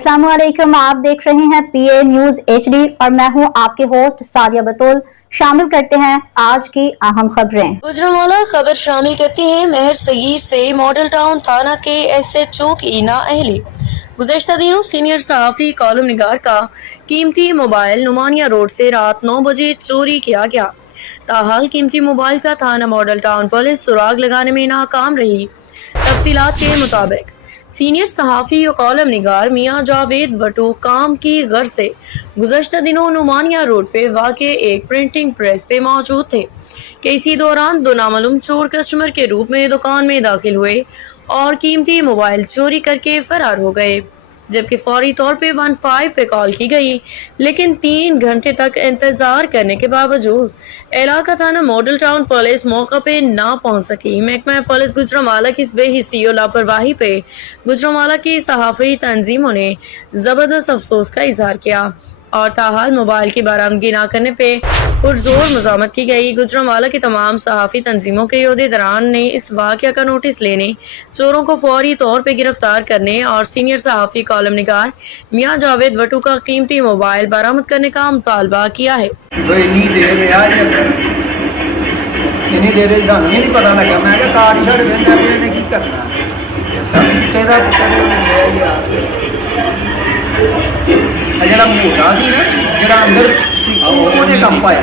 अस्सलाम वालेकुम, आप देख रहे हैं पीए न्यूज एचडी और मैं हूं आपके होस्ट सादिया बतूल। शामिल करते हैं आज की अहम खबरें। गुजरांवाला खबर शामिल करती हैं मेहर सगीर से मॉडल टाउन थाना के एसएचओ की नाअहली। गुज़श्ता दिनों सीनियर सहाफ़ी कॉलम निगार का कीमती मोबाइल नुमानिया रोड से रात 9 बजे चोरी किया गया। ताहाल कीमती मोबाइल का थाना मॉडल टाउन पुलिस सुराग लगाने में नाकाम रही। तफसीलात के मुताबिक सीनियर सहाफ़ी और कॉलम निगार मियाँ जावेद वटू काम की गर्ज से गुज़श्ता दिनों नुमानिया रोड पे वाक़े एक प्रिंटिंग प्रेस पे मौजूद थे कि इसी दौरान दो नामालूम चोर कस्टमर के रूप में दुकान में दाखिल हुए और कीमती मोबाइल चोरी करके फरार हो गए। जबकि फौरी तौर पे 15 पे कॉल की गई, लेकिन 3 घंटे तक इंतजार करने के बावजूद इलाका थाना मॉडल टाउन पुलिस मौका पे ना पहुंच सकी। महकमा पुलिस गुजरांवाला की इस बेहिस्सी और लापरवाही पे गुजरांवाला की सहाफ़ी तंजीमों ने ज़बरदस्त अफसोस का इजहार किया और ताहाल मोबाइल की बरामदगी ना करने पे पुरजोर मुज़ामत की गई। गुजरांवाला की तमाम सहाफ़ी तंजीमों के अहदेदारान ने इस वाक़या का नोटिस लेने, चोरों को फौरी तौर पे गिरफ्तार करने और सीनियर सहाफ़ी कॉलम निगार मियाँ जावेद वटू का कीमती मोबाइल बरामद करने का मुतालबा किया है। तो इन्नी देर सानू भी नहीं पता लगा। मैं क्या कार छड़ वेंदा पे ने की करना सब तेरा पुत्र ने यार ਜਿਹੜਾ ਮੋਟਾ ਸੀ ਨਾ ਜਿਹੜਾ ਅੰਦਰ ਸੀ ਉਹਨੇ ਕੰਮ ਪਾਇਆ।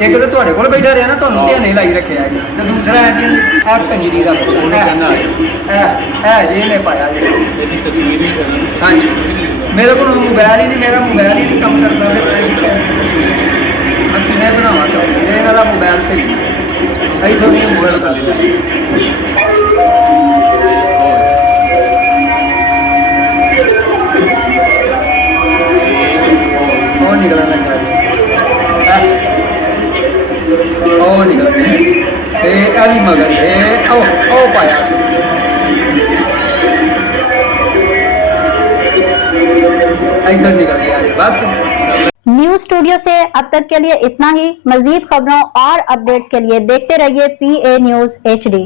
ਇੱਕ ਤਾਂ ਤੁਹਾਡੇ ਕੋਲ ਬੈਠਾ ਰਿਹਾ ਨਾ, ਤੁਹਾਨੂੰ ਧਿਆਨ ਨਹੀਂ ਲਾਈ ਰੱਖਿਆ ਤੇ ਦੂਸਰਾ ਹੈ ਕਿ ਇਹ ਕੰਜਰੀ ਦਾ ਬੱਚਾ ਇਹ ਜੇ ਨੇ ਪਾਇਆ ਜੀ। ਇਹਦੀ ਤਸਵੀਰ ਵੀ ਕਰਨੀ। ਹਾਂਜੀ, ਮੇਰੇ ਕੋਲ ਮੋਬਾਈਲ ਹੀ ਨਹੀਂ, ਮੇਰਾ ਮੋਬਾਈਲ ਹੀ ਨਹੀਂ ਕੰਮ ਕਰਦਾ। ਮੈਂ ਕਿਵੇਂ ਬਣਾਵਾਂ ਤਸਵੀਰ? ਇਹਨਾਂ ਦਾ ਮੋਬਾਈਲ ਸਹੀ ਨਹੀਂ, ਇਦੋਂ ਨਹੀਂ ਮੋਬਾਈਲ ਕਰਦਾ। निकलना निकल भी मगर पाया इधर निकल गया बस। न्यूज स्टूडियो से अब तक के लिए इतना ही। मजीद खबरों और अपडेट्स के लिए देखते रहिए पीए न्यूज एचडी।